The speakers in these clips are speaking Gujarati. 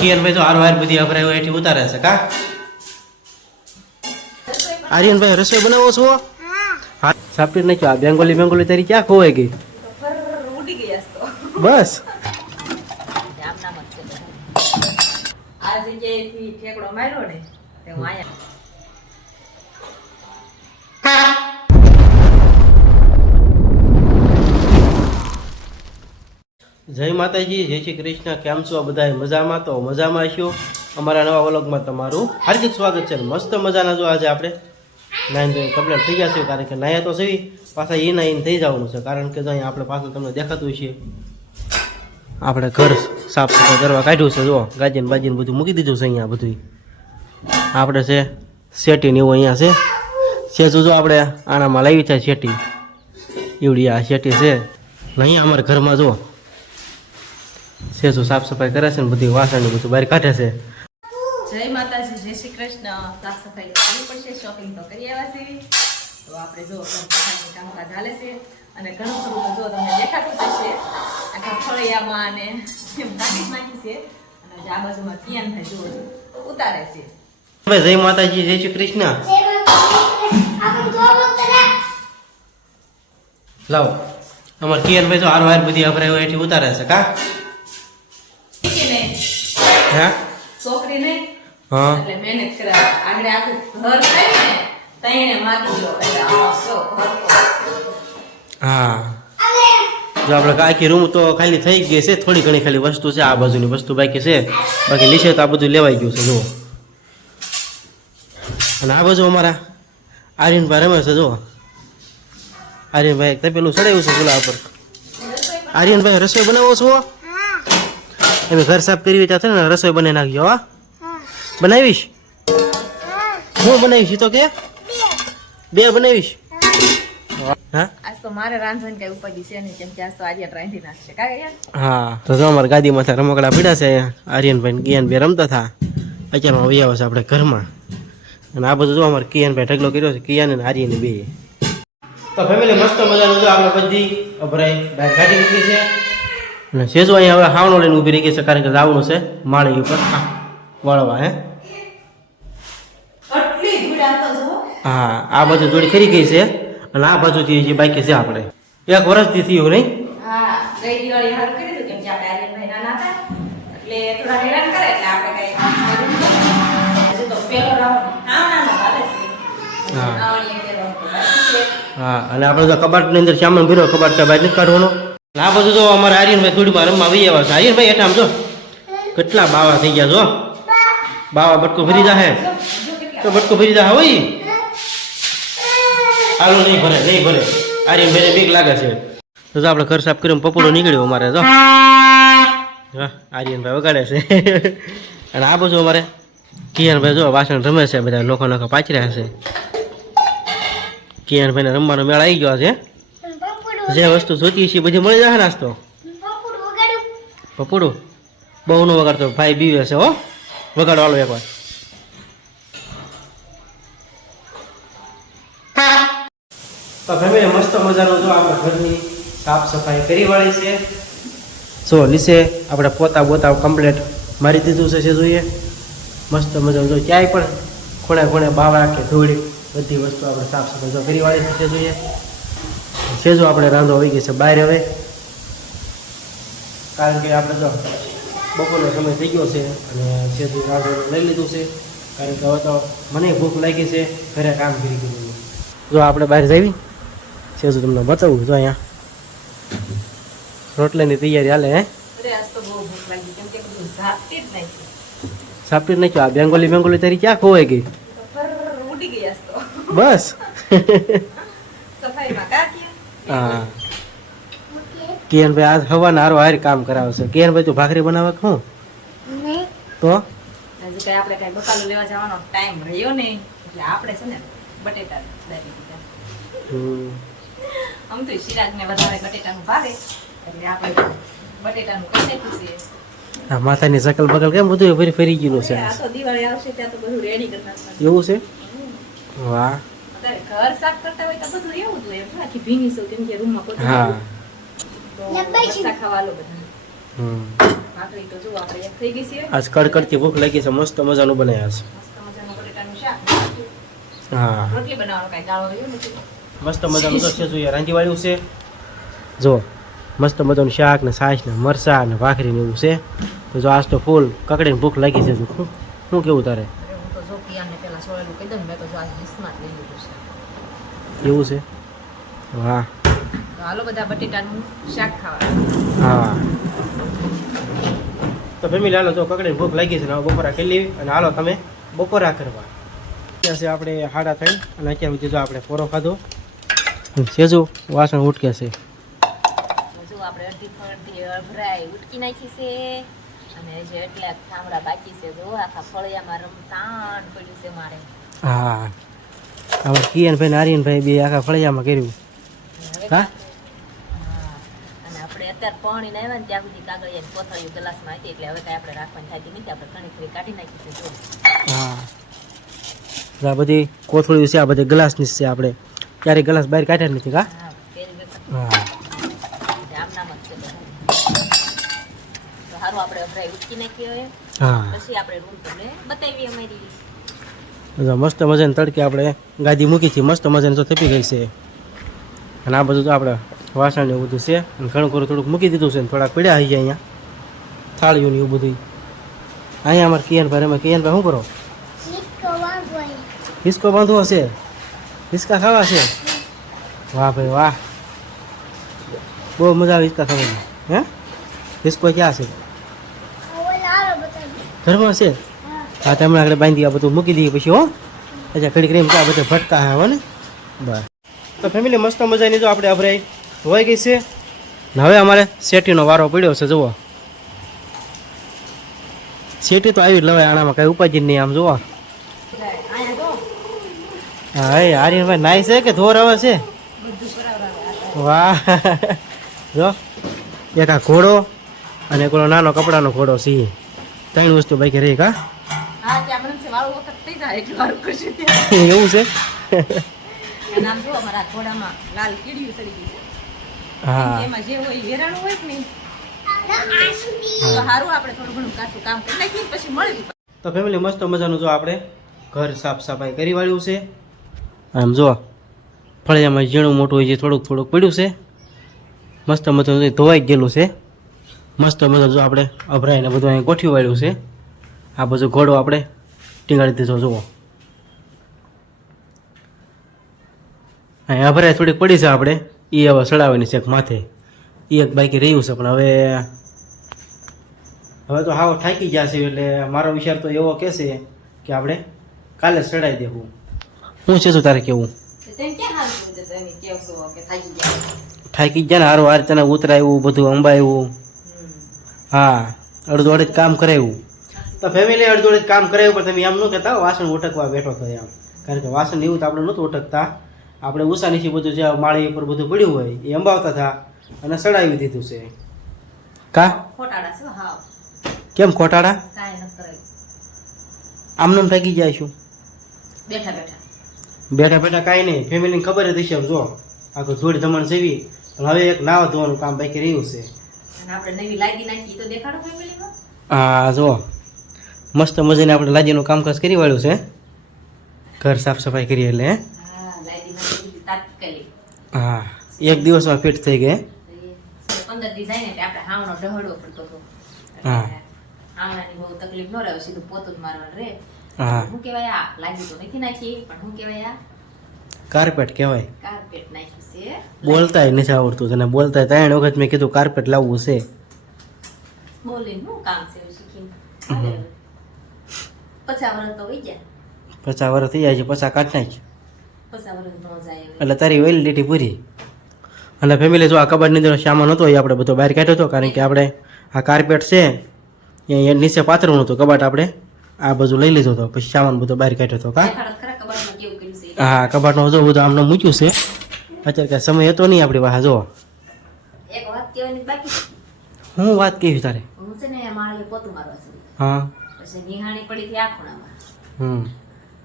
કિયનભાઈ તો હાર બધી અભરાય એથી ઉતારે છે કા આર્યનભાઈ રસોઈ બનાવો છો? હા સાપી નાખ્યો. આ બેંગોલી તારી ક્યાં ખોવાઈ ગઈ? બસ જય માતાજી, જય શ્રી કૃષ્ણ. કેમ છો બધા? મજામાં? તો મજામાં છો. અમારા નવા વ્લોગમાં તમારું હાર્દિક સ્વાગત છે. મસ્ત મજાના જો આજે આપણે નાઈન ધોઈને કમ્પ્લીટ થઈ ગયા છે, કારણ કે નાયા તો સહી પાછા એ નાઈને થઈ જવાનું છે, કારણ કે અહીંયા આપણે પાછળ તમને દેખાતું છે આપણે ઘર સાફ સફાઈ કરવા કાઢ્યું છે. જો ગાજીને બાજીને બધું મૂકી દીધું છે. અહીંયા બધું આપણે છે શેટી ને એવું અહીંયા છે. સેજુ જો આપણે આનામાં લાવી છે શેટી એવડી આ શેટી છે. અહીંયા અમારા ઘરમાં જો સેજુ સાફ સફાઈ કરે છે ને બધી વાસણ ને બધું બહાર કાઢે છે. જય માતાજી, જય શ્રી કૃષ્ણ. સાફ સફાઈ કરવી પડશે, શોપિંગ તો કરી આવ્યા છે. તો આપણે જો સફાઈનું કામકાજ ચાલે છે અને ઘણું ખરું તો જો તમને દેખાતું થશે આખા ફળિયામાં અને નાખી નાખી છે. અને આ બાજુમાં કિયાન ભાઈ જો ઉતારે છે. જય માતાજી, જય શ્રી કૃષ્ણ. લાવો અમાર કિયાનભાઈ તો હાર બધી અભરાય એથી ઉતારે છે કા હે છોકરી નહીં હા એટલે મહેનત કરે. આગળ આખું ઘર થાય ને તઈને માટી જો હા જો આપણે આખી રૂમ તો ખાલી થઈ ગઈ છે. થોડી ઘણી ખાલી વસ્તુ છે, આ બાજુની વસ્તુ બાકી છે. બાકી નીચે તો આ બધું લેવાઈ ગયું છે જુઓ. અને આ બાજુ અમારા આર્યનભાઈ રમે છે. જુઓ આર્યનભાઈ તપેલું ચડાવ્યું છે ચૂલા પર. આર્યનભાઈ રસોઈ બનાવો છો? એમ ઘર સાફ કરવી ત્યાં ને રસોઈ બનાવી નાખજો. હા બનાવીશ. હું બનાવીશ તો કે બે બનાવીશ. હા આજ તો મારે રાંધણ કઈ ઉપાડી છે નહીં, કેમ કે આજ તો આર્યન રાંધી નાખશે કા યાર. હા તો જો અમારા ગાદીમાં રમકડા પીડા છે. આર્યનભાઈ ને કિયાનભાઈ રમતા હતા. અત્યારમાં વહી આવે છે આપણે ઘરમાં. અને આ બધું જો અમારે કિયાનભાઈ ઢગલો કર્યો છે, કિયાન અને આર્યન બે. તો ફેમિલી મસ્ત મજાનું જો આપણે બધી અભરાઈ બહાર કાઢી મૂકી છે. અને સેજો અહીંયા હવે હાવણો લઈને ઊભી રહી ગઈ છે, કારણ કે જવાનું છે માળી ઉપર વાળવા. હે હા આ બાજુ થોડી ખરી ગઈ છે અને આ બાજુથી જે બાકી છે આપણે 1 વર્ષથી થયું નહીં. હા ગઈ દિવાળી હાલ કરી દીધું, કેમ કે આપણે આર્યનભાઈ નાના હતા એટલે થોડા હેરાન કરે એટલે આપણે કઈ હજુ તો પેલો રાઉન્ડ નાનો ચાલે છે. હા અને આપણે જો કબાટની અંદર સામાન ભર્યો, કબાટ બહાર નથી કાઢવાનો. આ બધું તો અમારા આર્યનભાઈ થોડીમાં રમવા આવી આવ્યા છે. આર્યનભાઈ એટલે આમ જો કેટલા બાવા થઈ ગયા. જો બાવા બટકો ભરી જાહે તો બટકો ભરી જા હોય. આલો નહીં ભરે આર્યનભાઈને બીક લાગે છે. તો આપણે ઘર સાફ કર્યું, પપોડો નીકળ્યો અમારે. જો આર્યનભાઈ વગાડે છે. અને આ બધું અમારે કિયાનભાઈ જો વાસણ રમે છે, બધા નોખા પાછર્યા છે. કિયાનભાઈને રમવાનો મેળ આવી ગયો છે. જે વસ્તુ જોતી છે બધી મળી જશે. નાસ્તો પપોડું બહુ નો વગાડતો, ભાઈ બીવે છે. હો વગાડો હાલો એકવાર. તો ફેમિલી મસ્ત મજાનું જો આપણે ઘરની સાફ સફાઈ કરી વાળી છે. જો નીચે આપણે પોતા કમ્પ્લીટ મારી દીધું છે. જોઈએ મસ્ત મજાનું જો ક્યાંય પણ ખૂણે બાવળા કે ધૂળી બધી વસ્તુ આપણે સાફ સફાઈ જો કરી વાળી છે. જોઈએ સેજો આપણે રાંધો આવી ગઈ છે બહાર હવે, કારણ કે આપણે તો બપોરનો સમય થઈ ગયો છે અને સેજુ રાંધો લઈ લીધું છે, કારણ કે હવે તો મને ભૂખ લાગી છે. ઘરે કામ કરી ગયું. જો આપણે બહાર જઈ સેજુ તમને બતાવું. જો અહીંયા રોટલાની તૈયારી હાલે. હે સાપી નાખ્યો. આ બેંગોલી તારી ક્યાં ખોવાઈ ગઈ? બસ હા કિયાનભાઈ આજ હવાના હાર કામ કરાવે છે. કિયાનભાઈ તું ભાખરી બનાવે શું તો હજી કઈ આપણે કઈ બકાલું લેવા જવાનો ટાઈમ રહ્યો નહીં, એટલે આપણે છે ને બટેટા દાબી દીધા. આમ તો શિરાગને વધારે બટેટાનું ભાવે એટલે આપણે બટેટાનું કરી નાખ્યું છે. આ માથાની શકલ બકલ કેમ બધું ફરી ગયેલું છે? આ તો દિવાળી આવશે ત્યાં તો બધું રેડી કરી નાખવાનું. એવું છે? વાહ અત્યારે ઘર સાફ કરતા હોય તો બધું એવું જ હોય. આખી ભીની સૌ કેમ કે રૂમમાં કોઈ હા તો ખાવા લો બધા. ભાખરી તો જો આપણે એક થઈ ગઈ છે. આજ કડકડતી ભૂખ લાગી છે, મસ્ત મજાનું બનાવ્યા છે. મસ્ત મજાનું બટેટાનું શાક. હા રોટલી બનાવવાનો કાંઈ ગાળો રહ્યો નથી. મસ્ત મજાનું તો છે જોઈએ રાંધી વાળ્યું છે. જો મસ્ત મજાનું શાક ને છાશ ને મરસા ને ભાખરી ને એવું છે. તો જો આજ તો ફૂલ કકડીને ભૂખ લાગી છે. શું કેવું તારે? હું તો જો પિયાને પેલા સોળેલું કહી દઉં ને, મેં તો જો આજ ડીશમાં જ લઈ લીધું છે. એવું છે? વાહ. તો હાલો બધા બટેટાનું શાક ખાવા. હા તો ફેમિલી હાલો જો કકડીને ભૂખ લાગી છે ને હવે બપોરા કરી લેવી અને હાલો તમે બપોરા કરવા. ત્યાં છે આપણે 3:30 અને અત્યાર સુધી જો આપણે પોરો ખાધો. સેજુ વાસણ ઉટકે છે. જો આપણે અડધી ફળથી અભરાય ઉટકી નાખી છે અને જે એટલા ઠામડા બાકી છે જો આખા ફળિયામાં રમતાણ પડ્યું છે મારે. હા અમારે કિયનભાઈ ને આર્યનભાઈ બે આખા ફળિયામાં કર્યું. હા અને આપણે અત્યારે પાણી ને આવ્યા ને ત્યાં સુધી કાગળિયાની કોથળીઓ ગ્લાસમાં હતી એટલે હવે કાંઈ આપણે રાખવાની થતી નથી. આપણે ઘણી ખરી કાઢી નાખી છે જો. હા આ બધી કોથળીઓ છે, આ બધી ગ્લાસની છે. આપણે ક્યારેય ગ્લાસ બહાર કાઢ્યા નથી. કા હા પેલી વખત હા આમ નામ જ છે બધા. તો સારું આપણે અભરાય ઉટકી નાખી હવે હા પછી આપણે રૂમ તમને બતાવીએ અમારી. મસ્ત મજાની તડકે આપણે ગાદી મૂકી હતી. મસ્ત મજાની તો થપી ગઈ છે. અને આ બધું તો આપણે વાસણ ને એવું બધું છે અને ઘણું ખરું થોડુંક મૂકી દીધું છે ને થોડાક પડ્યા આવી જાય અહીંયા થાળીઓ ને એવું બધું. અહીંયા અમારે કિયનભાઈ અમે કિયનભાઈ શું કરો? હિસકો બાંધવો છે? હિસકા ખાવા છે? વાહ ભાઈ વાહ, બહુ મજા આવે હિસકા ખાવાની. હે હિસકો ક્યાં છે? ઘરમાં છે? હા તો હમણાં આગળ બાંધી આ બધું મૂકી દઈએ પછી હો. અચ્છા ઘડી ઘડી આ બધા ભટકા આવે ને બસ. તો ફેમિલી મસ્ત મજાની જો આપણે અભરાઈ ધોવાઈ ગઈ છે ને હવે અમારે શેટીનો વારો પડ્યો છે. જુઓ શેટી તો આવી જ લવાય, આનામાં કાંઈ ઉપાજી નહીં. આમ જુઓ હા એ આર્યનભાઈ નાઈ છે કે ધોર આવે છે? વાહ જો એક આ ઘોડો અને એક ઓલો નાનો કપડાનો ઘોડો સી, ત્રણ વસ્તુ બાકી રહી. કા હા ત્યાં મને છે વાળું વખત થઈ જાય એટલે વાળું કરશું ત્યાં. એવું છે? નામ જો અમારા ઘોડામાં લાલ કીડીયું ચડી ગઈ છે. હા એમાં જે હોય વેરાણું હોય કે નહીં તો સારું આપણે થોડું ઘણું કાચું કામ કરી નાખીએ પછી મળી. તો ફેમિલી મસ્ત મજાનું જો આપણે ઘર સાફ સફાઈ કરી વાળ્યું છે. આમ જો ફળિયામાં ઝીણું મોટું હોય છે થોડુંક થોડુંક પડ્યું છે. મસ્ત મજાનું ધોવાઈ ગયેલું છે. મસ્ત મજાનું જો આપણે અભરાઈને બધું અહીં ગોઠવી વાળ્યું છે. આ બધું ઘોડો આપણે ટીંગાડી દીધો. જુઓ અહીં અભરાય થોડીક પડી છે આપણે એ હવે સડાવવાની છે એક માથે. એ એક બાકી રહ્યું છે પણ હવે તો હાવ થાકી ગયા છે એટલે મારો વિચાર તો એવો કહેશે કે આપણે કાલે ચડાવી દેવું. શું છે શું તારે કેવું? તેમ ક્યાં હાલ છે તમે કેવો છો કે થાકી ગયા? થાકી ગયા ને હારું હાર તને ઉતરાયું બધું અંબાયું. હા અડધું અડધ કામ કરાવ્યું. તો ફેમિલી અડધું અડધ કામ કરાવ્યું પણ તમે એમ ન કહેતા વાસણ ઉટકવા બેઠો હતો એમ. કારણ કે વાસણ એવું તો આપણે નહોતું ઉટકતા. આપણે ઉષા નીચે બધું જે માળી ઉપર બધું પડ્યું હોય એ અંબાવતા હતા અને સડાવી દીધું છે. કા ખોટાડા છે હા. કેમ ખોટાડા? કાંઈ ન કરાય. આમનામ થાકી જાય છું બેઠા બેઠા બેઠા બેઠા કાંઈ નહીં. ફેમિલીને ખબર જ હશે. જો આખું ધૂળ ધમણ સેવી પણ હવે એક નાવા ધોવાનું કામ બાકી રહ્યું છે. અને આપણે નવી લાગી નાખી તો દેખાડો ફેમિલીમાં. હા જો મસ્ત મજાને આપણે લાજીનું કામકાજ કરી વાળ્યું છે. ઘર સાફ સફાઈ કરી એટલે હા લાગી નાખી તાત્કાલિક. હા એક દિવસમાં ફિટ થઈ ગઈ. 15 દી જાય ને એટલે આપણે હાવનો ઢહડો પડતો હતો. હા હાવણાની બહુ તકલીફ ન રહે, સીધું પોતું જ મારવાનું રહે. હા શું કહેવાય આ લાગી તો નથી નાખી પણ શું કહેવાય આ કાર્પેટ કહેવાય. કાર્પેટ નાખ્યું છે. બોલતાય નથી આવડતું તને. બોલતાય 3 વખત મેં કીધું કાર્પેટ લાવવું છે. બોલીને શું કામ છે એવું શીખીને 50 વર્ષ તો વહી ગયા. 50 વર્ષ થઈ જાય છે. 50 કાઢ નાખ 50 વર્ષ ન જાય હવે. એટલે તારી વેલિડિટી પૂરી. અને ફેમિલી જો આ કબાટની અંદર સામાન હતો એ આપણે બધો બહાર કાઢ્યો હતો કારણ કે આપણે આ કાર્પેટ છે એ નીચે પાથરવાનું હતું. કબાટ આપણે આ બધું લઈ લીધો હતો પછી સામાન બધો બહાર કાઢ્યો હતો. કા દેખાડો ખરા કબાટમાં કેવું કર્યું છે. હા કબાટમાં જો બધું આમને મૂક્યું છે. અત્યારે કાંઈ સમય હતો નહીં આપણી પાસે. જો એક વાત કહેવાની બાકી છે. હું વાત કેવી તારે? હું છે ને માળીએ પોતું મારવા છું. હા પછી નિહાણી પડી હતી આ ખૂણામાં. હમ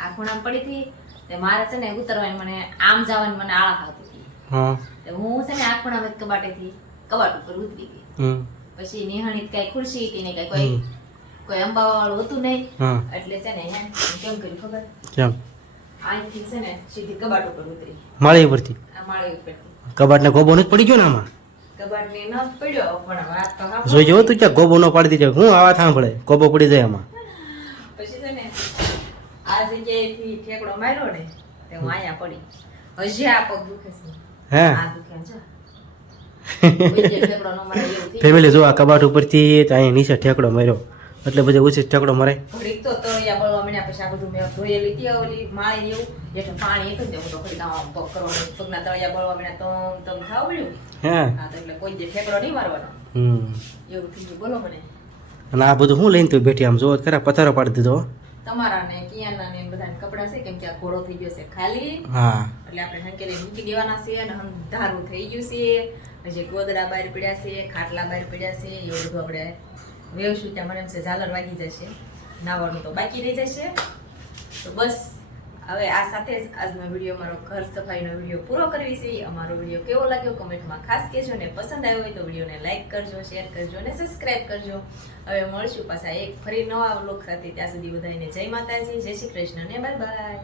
આ ખૂણામાં પડી હતી તે મારે છે ને ઉતરવાની મને આમ જવાની મને આળા ખાતી હતી. હા તો હું છે ને આ ખૂણામાં કબાટેથી કબાટ ઉપર ઉતરી ગઈ. હમ પછી નિહાણી કઈ ખુરશી હતી ને કઈ કોઈ અંબાવા વાળું હતું નહીં. હા એટલે છે ને હે કેમ કર્યું ખબર? કેમ અહીંથી છે ને સીધી કબાટ ઉપર ઉતરી, માળી ઉપરથી આ માળી ઉપરથી. કબાટને ગોબો નથી પડી ગયો ને આમાં કબાટની ન પડ્યો પણ વાત તો હા. જોઈ જવું તું ક્યાં ગોબો ન પાડી દીધો હું આવા સાંભળે ગોબો પડી જાય આમાં પછી છે ને આ જગ્યાએથી ઠેકડો માર્યો ને તે હું અહીંયા પડી. હજી આ પગ દુખે છે. હે આ દુખે છે. કોઈ જે ઠેકડો ન મારે એવું થઈ. ફેમિલી જો આ કબાટ ઉપરથી તો અહીંયા નીચે ઠેકડો માર્યો એટલે બધે ઓછી ઠેકડો મરાય. ઘડીક તો તળિયા બળવા મળ્યા. પછી આ બધું મેં ધોયેલી હતી ઓલી માળી જેવું એટલે પાણી હતું ને હું તો ઘડીક આમ પગ કરવા માંડી. પગના તળિયા બળવા મળ્યા તમ ખાવા મળ્યું. હે હા તો એટલે કોઈ જે ઠેકડો નહીં મારવાનો એવું થઈ ગયું. બોલો મને અને આ બધું હું લઈને તું બેઠી આમ જો ખરા પથારો પાડી દીધો. તમારા ને કિયાના ને બધા કપડા છે કેમ કે આ ઘોડો થઈ ગયો છે ખાલી. હા એટલે આપણે હંકેલી મૂકી દેવાના છે અને ધારું થઈ ગયું છે. હજી ગોદડા બહાર પડ્યા છે, ખાટલા બહાર પડ્યા છે. એવું બધું આપણે વેવશું ત્યાં મને એમ છે ઝાલર વાગી જશે. નાવાનું તો બાકી રહી જશે. તો બસ હવે આ સાથે જ આજનો વિડીયો મારો ઘર સફાઈનો વિડીયો પૂરો કરવી છે. અમારો વિડીયો કેવો લાગ્યો કમેન્ટમાં ખાસ કહેજો ને પસંદ આવ્યો હોય તો વિડીયોને લાઈક કરજો, શેર કરજો અને સબસ્ક્રાઈબ કરજો. હવે મળશું પાછા એક ફરી નવા વ્લોગ સાથે. ત્યાં સુધી બધાને જય માતાજી, જય શ્રી કૃષ્ણ ને બાય બાય.